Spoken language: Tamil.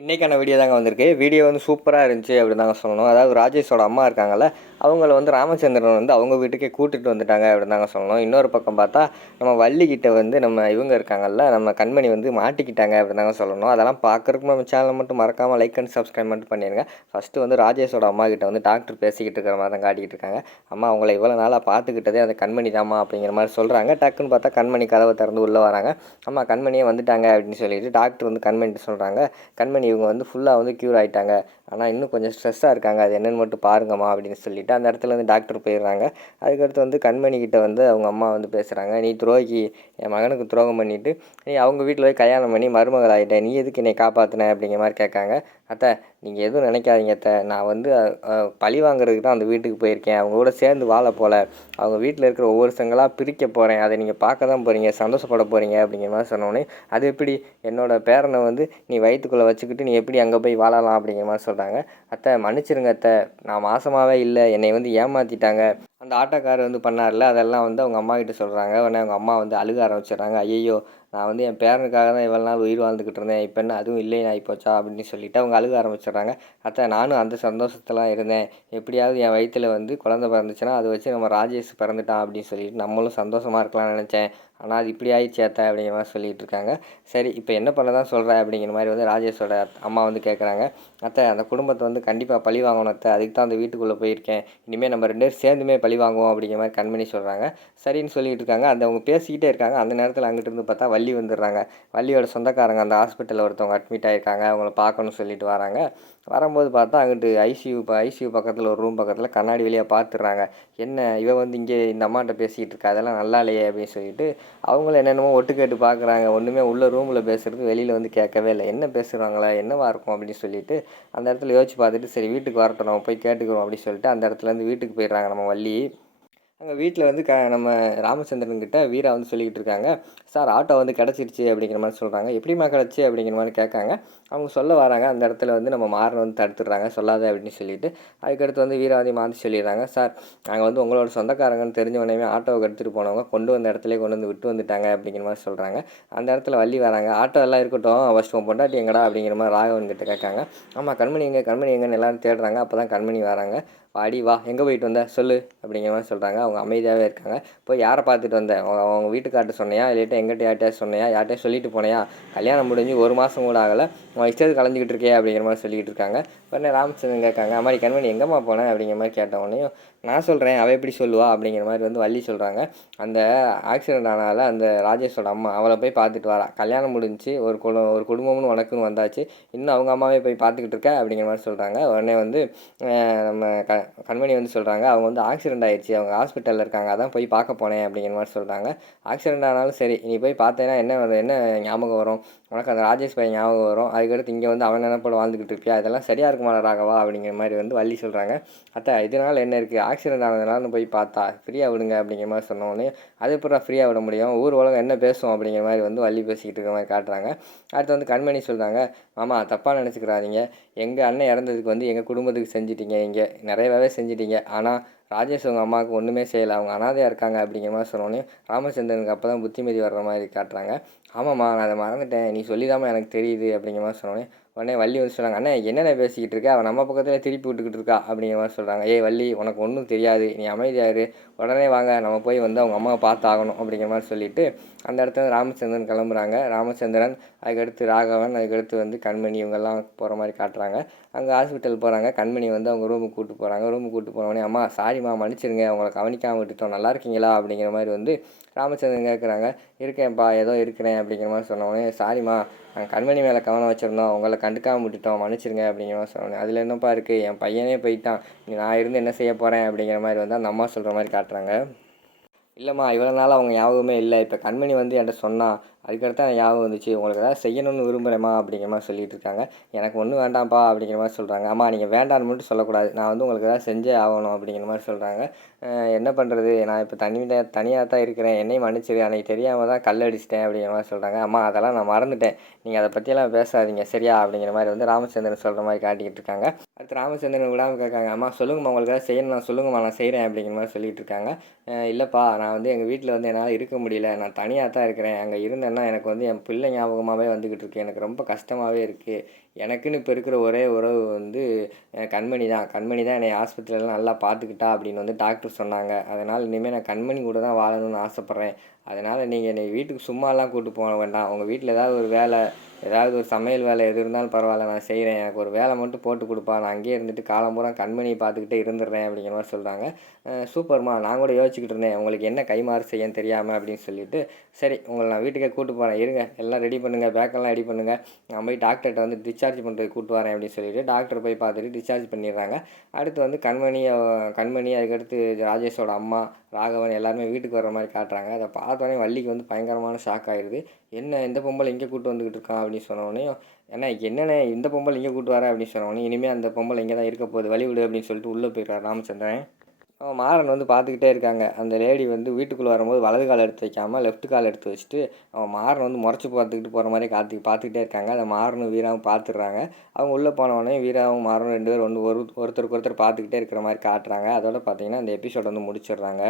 இன்னைக்கான வீடியோ தாங்க வந்திருக்கு. வீடியோ வந்து சூப்பரா இருந்துச்சு அப்படின்னு தாங்க சொல்லணும். அதாவது ராஜேஷோட அம்மா இருக்காங்கல்ல, அவங்கள வந்து ராமச்சந்திரன் வந்து அவங்க வீட்டுக்கே கூட்டிட்டு வந்துட்டாங்க அப்படின்னு தாங்க சொல்லணும். இன்னொரு பக்கம் பார்த்தா, நம்ம வள்ளிகிட்ட வந்து நம்ம இவங்க இருக்காங்கல்ல, நம்ம கண்மணி வந்து மாட்டிக்கிட்டாங்க அப்படின்னு தாங்க சொல்லணும். அதெல்லாம் பார்க்கறதுக்கு நம்ம சேனலை மட்டும் மறக்காம லைக் அண்ட் சப்ஸ்கிரைப் மட்டும் பண்ணிடுங்க. ஃபஸ்ட்டு வந்து ராஜேஷோட அம்மா கிட்ட வந்து டாக்டர் பேசிக்கிட்டு இருக்கிற மாதிரி தான் காட்டிக்கிட்டு இருக்காங்க. அம்மா அவங்கள இவ்வளோ நாளாக பார்த்துக்கிட்டதே அந்த கண்மணி தாம்மா அப்படிங்கிற மாதிரி சொல்கிறாங்க. டக்குன்னு பார்த்தா கண்மணி கதவை திறந்து உள்ளே வராங்க. அம்மா கண்மணியே வந்துட்டாங்க அப்படின்னு சொல்லிட்டு டாக்டர் வந்து கண்மணிட்டு சொல்கிறாங்க. கண்மணி இவங்க வந்து ஃபுல்லாக வந்து க்யூர் ஆகிட்டாங்க, ஆனால் இன்னும் கொஞ்சம் ஸ்ட்ரெஸ்ஸாக இருக்காங்க, அது என்னென்னு மட்டும் பாருங்கம்மா அப்படின்னு சொல்லிவிட்டு அந்த இடத்துல வந்து டாக்டர் போயிடுறாங்க. அதுக்கடுத்து வந்து கண்மணிக்கிட்ட வந்து அவங்க அம்மா வந்து பேசுகிறாங்க. நீ துரோகி, என் மகனுக்கு துரோகம் பண்ணிவிட்டு நீ அவங்க வீட்டில் போய் கல்யாணம் பண்ணி மருமகள் ஆகிட்டேன், நீ எதுக்கு என்னை காப்பாற்றின அப்படிங்கிற மாதிரி கேட்காங்க. அத்தை நீங்கள் எதுவும் நினைக்காதீங்க அத்தை, நான் வந்து பழி வாங்குறதுக்கு தான் அந்த வீட்டுக்கு போயிருக்கேன், அவங்க கூட சேர்ந்து வாழ போல, அவங்க வீட்டில் இருக்கிற ஒவ்வொரு செங்கலாக பிரிக்க போகிறேன், அதை நீங்கள் பார்க்க தான் போகிறீங்க, சந்தோஷப்பட போகிறீங்க அப்படிங்கிற மாதிரி சொன்னோன்னே, அது எப்படி என்னோடய பேரனை வந்து நீ வயிற்றுக்குள்ளே வச்சுக்கிட்டு நீ எப்படி அங்கே போய் வாழலாம் அப்படிங்கிற மாதிரி சொல்கிறாங்க. அத்தை மன்னிச்சிருங்க அத்தை, நான் மாசமாகவே இல்லை, என்னை வந்து ஏமாற்றிட்டாங்க, அந்த ஆட்டோக்காரர் வந்து பண்ணார்ல, அதெல்லாம் வந்து அவங்க அம்மா கிட்ட சொல்கிறாங்க. உடனே அவங்க அம்மா வந்து அழுக ஆரம்பிச்சிடுறாங்க. ஐயையோ, நான் வந்து என் பேரனுக்காக தான் இவ்வளோ நாள் உயிர் வாழ்ந்துக்கிட்டு இருந்தேன், இப்போ என்ன அதுவும் இல்லைன்னு ஆகிப்போச்சா அப்படின்னு சொல்லிவிட்டு அவங்க அழுக ஆரம்பிச்சிடுறாங்க. அத்தை நானும் அந்த சந்தோஷத்தெலாம் இருந்தேன், எப்படியாவது என் வயிற்றில் வந்து குழந்தை பிறந்துச்சுன்னா அதை வச்சு நம்ம ராஜேஷ் பிறந்துட்டான் அப்படின்னு சொல்லிட்டு நம்மளும் சந்தோஷமாக இருக்கலாம்னு நினச்சேன், ஆனால் அது இப்படி ஆயிடுச்சு அத்தை அப்படிங்கிற மாதிரி சொல்லிகிட்டு இருக்காங்க. சரி இப்போ என்ன பண்ண தான் சொல்கிற அப்படிங்கிற மாதிரி வந்து ராஜேஷோட அம்மா வந்து கேட்குறாங்க. அத்தை அந்த குடும்பத்தை வந்து கண்டிப்பாக பழி வாங்கணும் அத்தை, அதுக்கு தான் அந்த வீட்டுக்குள்ளே போயிருக்கேன், இனிமேல் நம்ம 2 பேரும் சேர்ந்துமே பழி வாங்குவோம் அப்படிங்கிற மாதிரி கண்மணி சொல்கிறாங்க. சரின்னு சொல்லிகிட்டு இருக்காங்க. அந்த அவங்க பேசிக்கிட்டே இருக்காங்க. அந்த நேரத்தில் அங்கிட்டு இருந்து பார்த்தா வள்ளி வந்துடுறாங்க. வள்ளியோட சொந்தக்காரங்க அந்த ஹாஸ்பிட்டலில் ஒருத்தவங்க அட்மிட் ஆகிருக்காங்க, அவங்கள பார்க்கணும்னு சொல்லிட்டு வராங்க. வரும்போது பார்த்தா அங்கிட்டு ஐசியூ பக்கத்தில் ஒரு ரூம் பக்கத்தில் கண்ணாடி வழியாக பார்த்துடுறாங்க. என்ன இவ வந்து இங்கே இந்த அம்மாட்ட பேசிக்கிட்டு இருக்கா, அதெல்லாம் நல்லா இல்லையே அப்படின்னு சொல்லிட்டு அவங்களும் என்னென்னமோ ஒட்டு கேட்டு பார்க்குறாங்க. ஒன்றுமே உள்ள ரூமில் பேசுகிறது வெளியில் வந்து கேட்கவே இல்லை. என்ன பேசுகிறாங்களா, என்னவா இருக்கும் அப்படின்னு சொல்லிட்டு அந்த இடத்துல யோசிச்சு பார்த்துட்டு சரி வீட்டுக்கு வரட்டும் நம்ம போய் கேட்டுக்கிறோம் அப்படின்னு சொல்லிட்டு அந்த இடத்துலேருந்து வீட்டுக்கு போயிடுறாங்க நம்ம வள்ளி. அங்கே வீட்டில் வந்து நம்ம ராமச்சந்திரன் கிட்ட வீரா வந்து சொல்லிக்கிட்டு இருக்காங்க. சார் ஆட்டோ வந்து கிடச்சிருச்சு அப்படிங்கிற மாதிரி சொல்கிறாங்க. எப்படிம்மா கிடச்சி அப்படிங்கிற மாதிரி கேட்காங்க. அவங்க சொல்ல வராங்க. அந்த இடத்துல வந்து நம்ம மாறன் வந்து தடுத்துடுறாங்க, சொல்லாத அப்படின்னு சொல்லிட்டு. அதுக்கடுத்து வந்து வீராவதி மாற்றி சொல்லிடுறாங்க. சார் நாங்கள் வந்து உங்களோட சொந்தக்காரங்கன்னு தெரிஞ்ச உடனே ஆட்டோவை எடுத்துகிட்டு போனவங்க கொண்டு வந்த இடத்துல கொண்டு வந்து விட்டு வந்துட்டாங்க அப்படிங்கிற மாதிரி சொல்கிறாங்க. அந்த இடத்துல வள்ளி வராங்க. ஆட்டோ எல்லாம் இருக்கட்டும், ஃபஸ்ட்டு உன் பொண்டாட்டி எங்கடா அப்படிங்கிற மாதிரி ராகவன் கிட்ட கேட்காங்க. ஆமாம் கண்மணி எங்கன்னு எல்லோரும் தேடுறாங்க. அப்போ தான் கண்மணி வராங்க. வாடி வா, எங்கே போயிட்டு வந்த சொல்லு அப்படிங்கிற மாதிரி சொல்கிறாங்க. அவங்க அமைதியாகவே இருக்காங்க. போய் யாரை பார்த்துட்டு வந்தேன், அவங்க வீட்டுக்கார்ட்ட சொன்னையா, இல்லாட்டா எங்கிட்ட யார்ட்டையா சொன்னையா, யார்ட்டையும் சொல்லிட்டு போனையா, கல்யாணம் முடிஞ்சு 1 மாதம் கூட ஆகலை, உன் இஷ்டத்துக்கு கலந்துக்கிட்டு இருக்கே அப்படிங்கிற மாதிரி சொல்லிக்கிட்டு இருக்காங்க. உடனே ராமச்சந்திரன் கேட்காங்க, அம்மாடி கண்மணி எங்கேம்மா போனேன் அப்படிங்கிற மாதிரி கேட்டவொடனையும் நான் சொல்கிறேன் அவள் எப்படி சொல்லுவா அப்படிங்கிற மாதிரி வந்து வள்ளி சொல்கிறாங்க. அந்த ஆக்சிடெண்ட் ஆனால அந்த ராஜேஷோட அம்மா அவளை போய் பார்த்துட்டு வரா, கல்யாணம் முடிஞ்சு ஒரு குடும்பம்னு உனக்குன்னு வந்தாச்சு, இன்னும் அவங்க அம்மாவே போய் பார்த்துக்கிட்டு இருக்க அப்படிங்கிற மாதிரி சொல்கிறாங்க. உடனே வந்து நம்ம கண்மணி வந்து சொல்கிறாங்க, அவங்க வந்து ஆக்சிடெண்ட் ஆகிடுச்சு, அவங்க ஹாஸ்பிட்டலில் இருக்காங்க, அதான் போய் பார்க்க போனேன் அப்படிங்கிற மாதிரி சொல்கிறாங்க. ஆக்சிடெண்ட் ஆனாலும் சரி, நீ போய் பார்த்தேன்னா என்ன ஞாபகம் வரும், உனக்கு அந்த ராஜேஷ் பையன் ஞாபகம் வரும், அதுக்கடுத்து இங்கே வந்து அவன் நினைப்போட வாழ்ந்துக்கிட்டு இருக்கியா, இதெல்லாம் சரியாக இருக்குமா ராகவா அப்படிங்கிற மாதிரி வந்து வள்ளி சொல்கிறாங்க. அத்தை இதனால் என்ன இருக்குது, ஆக்சிடெண்ட் ஆனதுனால போய் பார்த்தா ஃப்ரீயாக விடுங்க அப்படிங்கிற மாதிரி சொன்னோடனே அது எப்பறம் ஃப்ரீயாக விட முடியும், ஊர் உலகம் என்ன பேசும் அப்படிங்கிற மாதிரி வந்து வள்ளி பேசிக்கிட்டு இருக்கிற மாதிரி காட்டுறாங்க. அடுத்து வந்து கண்மணி சொல்கிறாங்க, மாமா தப்பாக நினச்சிக்கிறாதீங்க, எங்கள் அண்ணன் இறந்ததுக்கு வந்து எங்கள் குடும்பத்துக்கு செஞ்சிட்டீங்க, இங்கே நிறையவே செஞ்சிட்டீங்க, ஆனால் ராஜேஷ் அவங்க அம்மாவுக்கு ஒன்றுமே செய்யலை, அவங்க அனாதையாக இருக்காங்க அப்படிங்கிற மாதிரி சொன்னோன்னே ராமச்சந்திரனுக்கு அப்போ தான் புத்திமதி வர்ற மாதிரி காட்டுறாங்க. ஆமாம்மா நான் அதை மறந்துட்டேன், நீ சொல்லிதாம்மா எனக்கு தெரியுது அப்படிங்கிற மாதிரி சொன்னோன்னே உடனே வள்ளி வந்து சொல்கிறாங்க, அண்ணே என்னென்ன பேசிக்கிட்டு இருக்கா, அவன் நம்ம பக்கத்தில் திருப்பி விட்டுக்கிட்டு இருக்கா அப்படிங்கிற மாதிரி சொல்கிறாங்க. ஏய் வள்ளி உனக்கு ஒன்றும் தெரியாது, நீ அமைதியாரு, உடனே வாங்க நம்ம போய் வந்து அவங்க அம்மாவை பார்த்து ஆகணும் அப்படிங்கிற மாதிரி சொல்லிவிட்டு அந்த இடத்துல ராமச்சந்திரன் கிளம்புறாங்க. ராமச்சந்திரன் அதுக்கடுத்து ராகவன் அதுக்கடுத்து வந்து கண்மணி இவங்கெல்லாம் போகிற மாதிரி காட்டுறாங்க. அங்கே ஹாஸ்பிட்டல் போகிறாங்க. கண்மணி வந்து அவங்க ரூமுக்கு கூப்பிட்டு போகிறாங்க. ரூமுக்கு கூப்பிட்டு போனோடனே அம்மா சாரிம்மா மன்னிச்சிருங்க, உங்களை கவனிக்காமல் விட்டுட்டோம், நல்லா இருக்கீங்களா அப்படிங்கிற மாதிரி வந்து ராமச்சந்திரன் கேட்குறாங்க. இருக்கேன்ப்பா ஏதோ இருக்கிறேன் அப்படிங்கிற மாதிரி சொன்னோடனே சாரிம்மா நாங்கள் கண்மணி மேலே கவனம் வச்சுருந்தோம், உங்களை கண்டுக்காமல் விட்டுட்டோம், மன்னிச்சிருங்க அப்படிங்கிற மாதிரி சொன்னோன்னே அதில் என்னப்பா இருக்குது, என் பையனே போயிட்டான், நான் இருந்து என்ன செய்ய போகிறேன் அப்படிங்கிற மாதிரி வந்து அந்த அம்மா சொல்கிற மாதிரி காட்டுறாங்க. இல்லைம்மா இவ்வளோ நாள் அவங்க ஞாபகமே இல்லை, இப்போ கண்மணி வந்து என்கிட்ட சொன்னால் அதுக்கடுத்து தான் ஞாபகம் வந்துச்சு, உங்களுக்கு ஏதாவது செய்யணும்னு விரும்புகிறேம்மா அப்படிங்கிற மாதிரி சொல்லிகிட்டு இருக்காங்க. எனக்கு ஒன்றும் வேண்டாம்ப்பா அப்படிங்கிற மாதிரி சொல்கிறாங்க. அம்மா நீங்கள் வேண்டான்னு மட்டும் சொல்லக்கூடாது, நான் வந்து உங்களுக்கு ஏதாவது செஞ்சே ஆகணும் அப்படிங்கிற மாதிரி சொல்கிறாங்க. என்ன பண்ணுறது, நான் இப்போ தனியாக தான் இருக்கிறேன், என்னையும் மன்னிச்சிரு, அன்றைக்கி தெரியாமல் தான் கல் அடிச்சிட்டேன் அப்படிங்கிற மாதிரி சொல்கிறாங்க. அம்மா அதெல்லாம் நான் மறந்துட்டேன், நீங்கள் அதை பற்றியெல்லாம் பேசாதீங்க சரியா அப்படிங்கிற மாதிரி வந்து ராமச்சந்திரன் சொல்கிற மாதிரி காட்டிக்கிட்டு இருக்காங்க. அடுத்து ராமச்சந்திரன் விடாமல் கேட்காங்க, அம்மா சொல்லுங்கம்மா உங்களுக்கு ஏதாவது செய்யணும், நான் சொல்லுங்கம்மா நான் செய்கிறேன் அப்படிங்கிற மாதிரி சொல்லிகிட்டு இருக்காங்க. இல்லைப்பா நான் வந்து எங்கள் வீட்டில் வந்து என்னால் இருக்க முடியல, நான் தனியாக தான் இருக்கிறேன், அங்கே இருந்தேன்னா எனக்கு வந்து என் பிள்ளை ஞாபகமாகவே வந்துக்கிட்டு இருக்கு, எனக்கு ரொம்ப கஷ்டமாகவே இருக்குது, எனக்குன்னு இப்போ இருக்கிற ஒரே உறவு வந்து கண்மணி தான். கண்மணி தான் என்னை ஆஸ்பத்திரியிலலாம் நல்லா பார்த்துக்கிட்டா அப்படின்னு வந்து டாக்டர் சொன்னாங்க. அதனால் இனிமேல் நான் கண்மணி கூட தான் வாழணும்னு ஆசைப்பட்றேன். அதனால் நீங்கள் என்னை வீட்டுக்கு சும்மாலாம் கூட்டு போக வேண்டாம். உங்கள் வீட்டில் ஏதாவது ஒரு வேலை, ஏதாவது ஒரு சமையல் வேலை எது இருந்தாலும் பரவாயில்ல, நான் செய்கிறேன். எனக்கு ஒரு வேலை மட்டும் போட்டு கொடுப்பா. நான் அங்கேயே இருந்துட்டு காலம் பூரா கண்மணியை பார்த்துக்கிட்டே இருந்துடுறேன் அப்படிங்கிற மாதிரி சொல்கிறாங்க. சூப்பர்மா, நான் கூட யோசிச்சுக்கிட்டு இருந்தேன் உங்களுக்கு என்ன கைமாறு செய்யன்னு தெரியாமல் அப்படின்னு சொல்லிட்டு, சரி உங்களை நான் வீட்டுக்கே கூட்டு போகிறேன், இருங்க எல்லாம் ரெடி பண்ணுங்கள், பேக்கெல்லாம் ரெடி பண்ணுங்கள், நான் போய் டாக்டர்கிட்ட வந்து டிஸ்சார்ஜ் பண்ணுறதுக்கு கூட்டு வரேன் அப்படின்னு சொல்லிட்டு டாக்டர் போய் பார்த்துட்டு டிஸ்சார்ஜ் பண்ணிடுறாங்க. அடுத்து வந்து கண்மணி அதுக்கடுத்து ராஜேஷோட அம்மா ராகவன் எல்லாருமே வீட்டுக்கு வர மாதிரி காட்டுறாங்க. அதை பார்த்தோன்னே வள்ளிக்கு வந்து பயங்கரமான ஷாக் ஆயிடுது. என்ன இந்த பொம்பளை இங்கே கூட்டு வந்துக்கிட்டு இருக்கான் அப்படின்னு சொன்னோடனே, ஏன்னா என்னென்ன இந்த பொம்பளை இங்கே கூட்டு வர அப்படின்னு சொன்னோடனே, இனிமேல் அந்த பொம்பளை இங்கே தான் இருக்க போகுது, வழி விடு அப்படின்னு சொல்லிட்டு உள்ளே போயிடுறார் ராமச்சந்திரன். மாறன் வந்து பார்த்துக்கிட்டே இருக்காங்க. அந்த லேடி வந்து வீட்டுக்குள்ளே வரும்போது வலது கால் எடுத்து வைக்காமல் லெஃப்ட் கால் எடுத்து வச்சுட்டு மாறன் வந்து முறைச்சி பார்த்துக்கிட்டு போகிற மாதிரி பார்த்துக்கிட்டே இருக்காங்க. அதை மாறனும் வீராவும் பார்த்துடுறாங்க. அவங்க உள்ளே போனவொடனே வீராவும் மாறனும் 2 பேரும் வந்து ஒருத்தருக்கு ஒருத்தர் பார்த்துக்கிட்டே இருக்கிற மாதிரி காட்டுறாங்க. அதோட பார்த்தீங்கன்னா இந்த எபிசோட் வந்து முடிச்சிடுறாங்க.